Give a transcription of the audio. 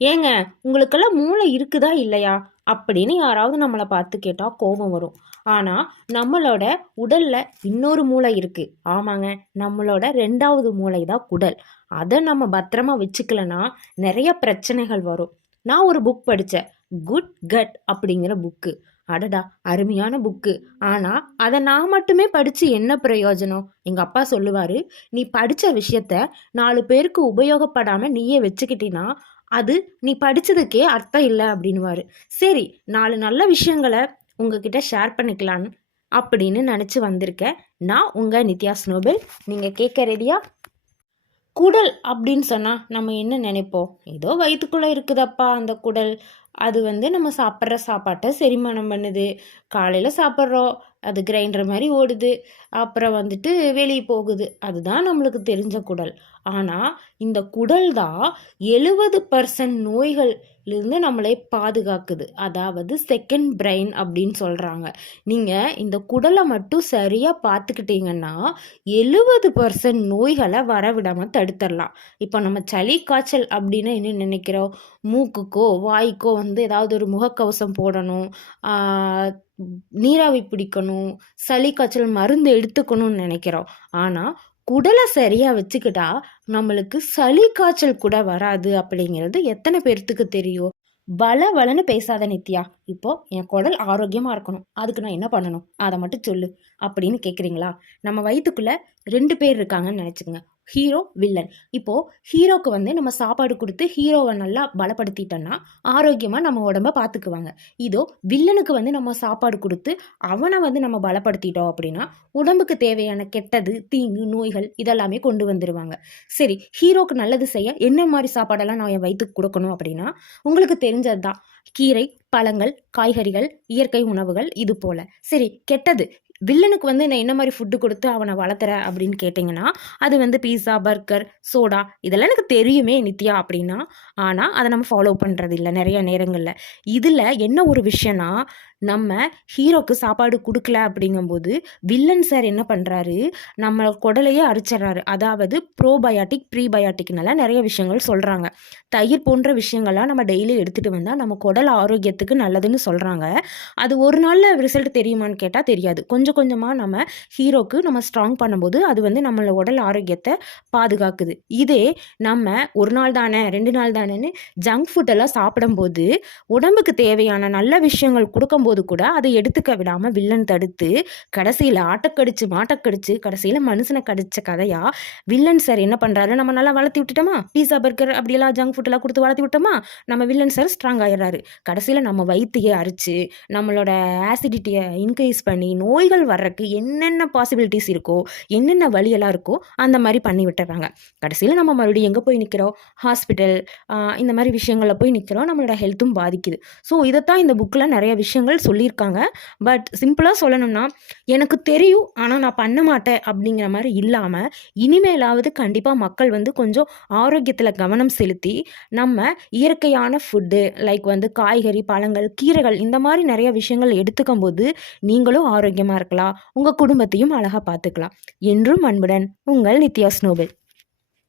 ஏங்க, உங்களுக்கெல்லாம் மூளை இருக்குதா இல்லையா அப்படின்னு யாராவது நம்மளை பார்த்து கேட்டால் கோபம் வரும். ஆனால் நம்மளோட உடலில் இன்னொரு மூளை இருக்குது. ஆமாங்க, நம்மளோட ரெண்டாவது மூளை தான் குடல். அதை நம்ம பத்திரமா வச்சுக்கலன்னா நிறைய பிரச்சனைகள் வரும். நான் ஒரு புக் படித்தேன், குட் கட் அப்படிங்கிற புக்கு. அடடா, அருமையான புக்கு. ஆனால் அதை நான் மட்டுமே படித்து என்ன பிரயோஜனம்? எங்கள் அப்பா சொல்லுவார், நீ படித்த விஷயத்த 4 பேருக்கு உபயோகப்படாமல் நீயே வச்சுக்கிட்டினா அது நீ படித்ததுக்கே அர்த்தம் இல்லை அப்படின்னுவாரு. சரி, 4 நல்ல விஷயங்களை உங்ககிட்ட ஷேர் பண்ணிக்கலான்னு அப்படின்னு நினச்சி வந்திருக்கேன். நான் உங்கள் நித்யா ஸ்னோபல். நீங்கள் கேட்க ரெடியா? குடல் அப்படின்னு சொன்னால் நம்ம என்ன நினைப்போம்? ஏதோ வயிற்றுக்குள்ளே இருக்குதப்பா அந்த குடல். அது நம்ம சாப்பிட்ற சாப்பாட்டை செரிமானம் பண்ணுது. காலையில் சாப்பிட்றோம், அது கிரைண்டர் மாதிரி ஓடுது. அப்புறம் வெளியே போகுது. அதுதான் நம்மளுக்கு தெரிஞ்ச குடல். ஆனால் இந்த குடல் தான் 70% நோய்கள்லேருந்து நம்மளை பாதுகாக்குது. அதாவது செகண்ட் பிரெயின் அப்படின்னு சொல்கிறாங்க. நீங்கள் இந்த குடலை மட்டும் சரியாக பார்த்துக்கிட்டீங்கன்னா 70% நோய்களை வரவிடாமல் தடுத்துடலாம். இப்போ நம்ம சளி காய்ச்சல் அப்படின்னு என்ன நினைக்கிறோம்? மூக்குக்கோ வாய்க்கோ ஏதாவது ஒரு முகக்கவசம் போடணும், நீராவி பிடிக்கணும், சளி காய்ச்சல் மருந்து எடுத்துக்கணும்னு நினைக்கிறோம். ஆனால் குடலை சரியாக வச்சுக்கிட்டா நம்மளுக்கு சளி காய்ச்சல் கூட வராது அப்படிங்கிறது எத்தனை பேர்த்துக்கு தெரியும்? வளன்னு பேசாத நித்யா. இப்போ என் குடல் ஆரோக்கியமாக இருக்கணும், அதுக்கு நான் என்ன பண்ணணும் அதை மட்டும் சொல்லு அப்படின்னு கேட்குறீங்களா? நம்ம வயிற்றுக்குள்ளே 2 பேர் இருக்காங்கன்னு நினச்சிக்கோங்க, ஹீரோ வில்லன். இப்போது ஹீரோக்கு நம்ம சாப்பாடு கொடுத்து ஹீரோவை நல்லா பலப்படுத்திட்டோன்னா ஆரோக்கியமாக நம்ம உடம்ப பார்த்துக்குவாங்க. இதோ வில்லனுக்கு நம்ம சாப்பாடு கொடுத்து அவனை நம்ம பலப்படுத்திட்டோம் அப்படின்னா உடம்புக்கு தேவையான கெட்டது, தீங்கு, நோய்கள் இதெல்லாமே கொண்டு வந்துடுவாங்க. சரி, ஹீரோக்கு நல்லது செய்ய என்ன மாதிரி சாப்பாடெல்லாம் நான் என் வயிற்றுக்கு கொடுக்கணும் அப்படின்னா உங்களுக்கு தெரிஞ்சது தான், கீரை, பழங்கள், காய்கறிகள், இயற்கை உணவுகள் இது போல். சரி, கெட்டது வில்லனுக்கு நான் என்ன மாதிரி ஃபுட்டு கொடுத்து அவனை வளர்த்துறேன் அப்படின்னு கேட்டிங்கன்னா அது பீஸா, பர்கர், சோடா இதெல்லாம் எனக்கு தெரியுமே நித்யா அப்படின்னா. ஆனால் அதை நம்ம ஃபாலோ பண்ணுறது இல்லை நிறைய நேரங்களில். இதில் என்ன ஒரு விஷயம்னா, நம்ம ஹீரோக்கு சாப்பாடு கொடுக்கல அப்படிங்கும்போது வில்லன் சார் என்ன பண்ணுறாரு, நம்ம குடலையே அரிச்சிட்றாரு. அதாவது ப்ரோபயாட்டிக், ப்ரீபயாட்டிக்னால நிறைய விஷயங்கள் சொல்கிறாங்க. தயிர் போன்ற விஷயங்கள்லாம் நம்ம டெய்லி எடுத்துகிட்டு வந்தால் நம்ம குடல் ஆரோக்கியத்துக்கு நல்லதுன்னு சொல்கிறாங்க. அது ஒரு நாளில் ரிசல்ட் தெரியுமான்னு கேட்டால் தெரியாது. கொஞ்சம் கொஞ்சமாக நம்ம ஹீரோக்கு நம்ம ஸ்ட்ராங் பண்ணும்போது அது நம்மளோட உடல் ஆரோக்கியத்தை பாதுகாக்குது. இதே நம்ம ஒரு நாள் தானே 2 நாள் தானேன்னு ஜங்க் ஃபுட்டெல்லாம் சாப்பிடும்போது உடம்புக்கு தேவையான நல்ல விஷயங்கள் கொடுக்கும்போது கூட அதை எடுத்துக்க விடாமல் வில்லன் தடுத்து கடைசியில் ஆட்டக்கடிச்சு மாட்டக்கடிச்சு கடைசியில் மனுஷனை கடிச்ச கதையா வில்லன் சார் என்ன பண்ணுறாரு, நம்ம நல்லா வளர்த்தி விட்டுட்டோமா, பீஸா, பர்கர் அப்படியெல்லாம் ஜங்க் ஃபுட்டெல்லாம் கொடுத்து வளர்த்தி விட்டோமா, நம்ம வில்லன் சார் ஸ்ட்ராங் ஆகிடுறாரு. கடைசியில் நம்ம வயிற்றையே அரிச்சு நம்மளோட ஆசிடிட்டியை இன்க்ரீஸ் பண்ணி நோய்கள் வர்றதுக்கு என்னென்ன பாசிபிலிட்டிஸ் இருக்கோ, என்னென்ன வழியெல்லாம் இருக்கோ அந்த மாதிரி பண்ணி விட்டுறாங்க. கடைசியில் நம்ம மறுபடியும் எங்கே போய் நிற்கிறோம்? ஹாஸ்பிட்டல், இந்த மாதிரி விஷயங்களில் போய் நிற்கிறோம். நம்மளோட ஹெல்த்தும் பாதிக்குது. ஸோ இதைத்தான் இந்த புக்கில் நிறைய விஷயங்கள் சொல்லியிருக்காங்க. பட் சிம்பிளாக சொல்லணும்னா, எனக்கு தெரியும் ஆனால் நான் பண்ண மாட்டேன் அப்படிங்கிற மாதிரி இல்லாமல் இனிமேலாவது கண்டிப்பாக மக்கள் கொஞ்சம் ஆரோக்கியத்தில் கவனம் செலுத்தி நம்ம இயற்கையான ஃபுட்டு லைக் காய்கறி, பழங்கள், கீரைகள் இந்த மாதிரி நிறைய விஷயங்கள் எடுத்துக்கும் போது நீங்களும் ஆரோக்கியமாக இருக்கலாம், உங்கள் குடும்பத்தையும் அழகாக பார்த்துக்கலாம். என்றும் அன்புடன் உங்கள் நித்யா ஸ்னோபல்.